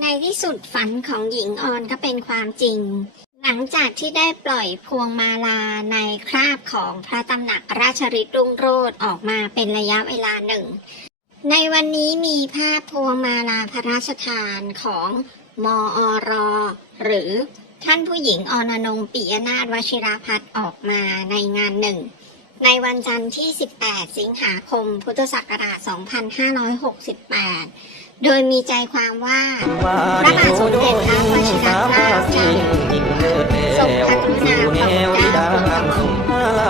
ในที่สุดฝันของหญิงออนก็เป็นความจริง หลังจากที่ได้ปล่อยพวงมาลาในคราบของพระตำหนักราชฤทธิ์รุ่งโรจน์ออกมาเป็นระยะเวลาหนึ่ง ในวันนี้มีภาพพวงมาลาพระราชทานของมออรหรือท่านผู้หญิงอนนงปิยนาถวชิราพัฒน์ออกมาในงานหนึ่ง ในวันจันทร์ที่ 18 สิงหาคม พุทธศักราช 2568 โดยมีใจความว่าพระบาทสมเด็จพระวชิรเกล้าเจ้าทรงพระกรุณาโปรดเกล้าโปรดกระหม่อม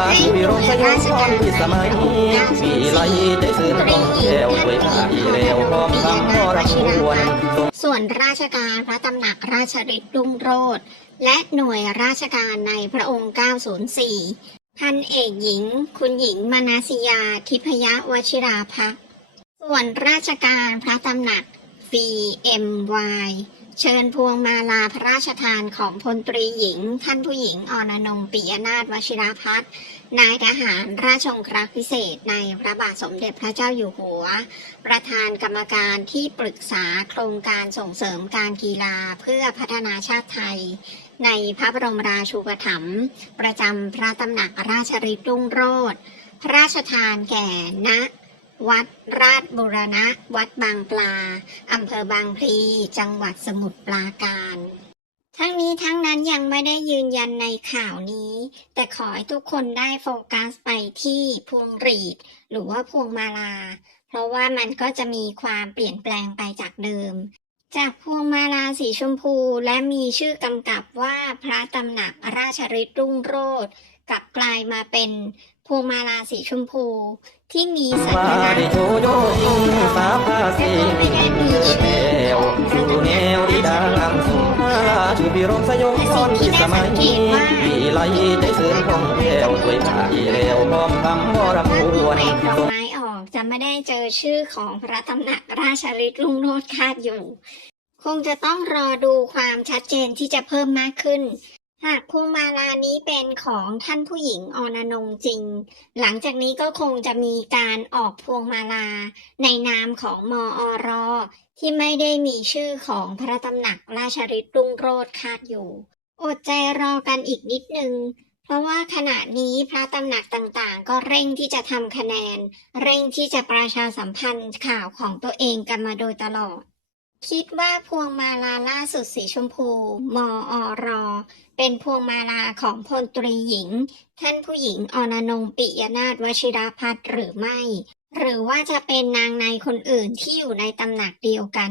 ให้หน่วยราชการในพระองค์เก้าสิบสี่ตรีหญิงท่านผู้หญิงออนอนงปิยนาวชิราพัฒน์ส่วนราชการพระตำหนักราชฤทธิ์รุ่งโรจน์และหน่วยราชการในพระองค์ 904 พันเอกหญิง คุณหญิงมนาสิยา ทิพยวชิราภักดิ์ ส่วนราชการพระตำหนัก VMY เชิญพวงมาลาพระราชทานของพลตรีหญิง ท่านผู้หญิงอนนงปิยนาถวชิรพัฒน์นายทหารราชองครักษ์พิเศษในพระบาทสมเด็จพระเจ้าอยู่หัว ประธานกรรมการที่ปรึกษาโครงการส่งเสริมการกีฬาเพื่อพัฒนาชาติไทย ในพระบรมราชูปถัมภ์ประจำพระตำหนักราชฤทธิ์รุ่งโรจน์พระราชทานแก่ณ วัดราชบุรณะ วัดบางปลา อำเภอบางพลี จังหวัดสมุทรปราการ ทั้งนี้ทั้งนั้นยังไม่ได้ยืนยันในข่าวนี้ แต่ขอให้ทุกคนได้โฟกัสไปที่พวงหรีด หรือว่าพวงมาลา เพราะว่ามันก็จะมีความเปลี่ยนแปลงไปจากเดิม จากพวงมาลาสีชมพูและมีชื่อกำกับว่าพระตำหนักราชฤทธิ์รุ่งโรจน์กลับกลายมาเป็น พวงมาลาสีชมพู ที่มีสัญลักษณ์โชโยอิงสาภาสีแนวชูแนวดีดังสุภาชูพิรมสยองพรที่สมัยปีไลได้เสริมของแก้วด้วยผ้าอีเลวพร้อมคำวรถ้าพดูวนแปลงดอกไม้ออกจะไม่ได้เจอชื่อของพระตำหนักราชฤทธิ์รุ่งโรจน์คาดอยู่ คงจะต้องรอดูความชัดเจนที่จะเพิ่มมากขึ้น หากพวงมาลานี้เป็นของท่านผู้หญิงออนนงจริง หลังจากนี้ก็คงจะมีการออกพวงมาลาในนามของมอรที่ไม่ได้มีชื่อของพระตำหนักราชฤทธิ์รุ่งโรจน์คาดอยู่ อดใจรอกันอีกนิดนึง เพราะว่าขณะนี้พระตำหนักต่างๆ ก็เร่งที่จะทำคะแนน เร่งที่จะประชาสัมพันธ์ข่าวของตัวเองกันมาโดยตลอด คิดว่าพวงมาลาล่าสุดสีชมพู มออรเป็นพวงมาลาของพลตรีหญิง ท่านผู้หญิงอนนงปิยนาถวชิรพัฒน์หรือไม่ หรือว่าจะเป็นนางในคนอื่นที่อยู่ในตำหนักเดียวกัน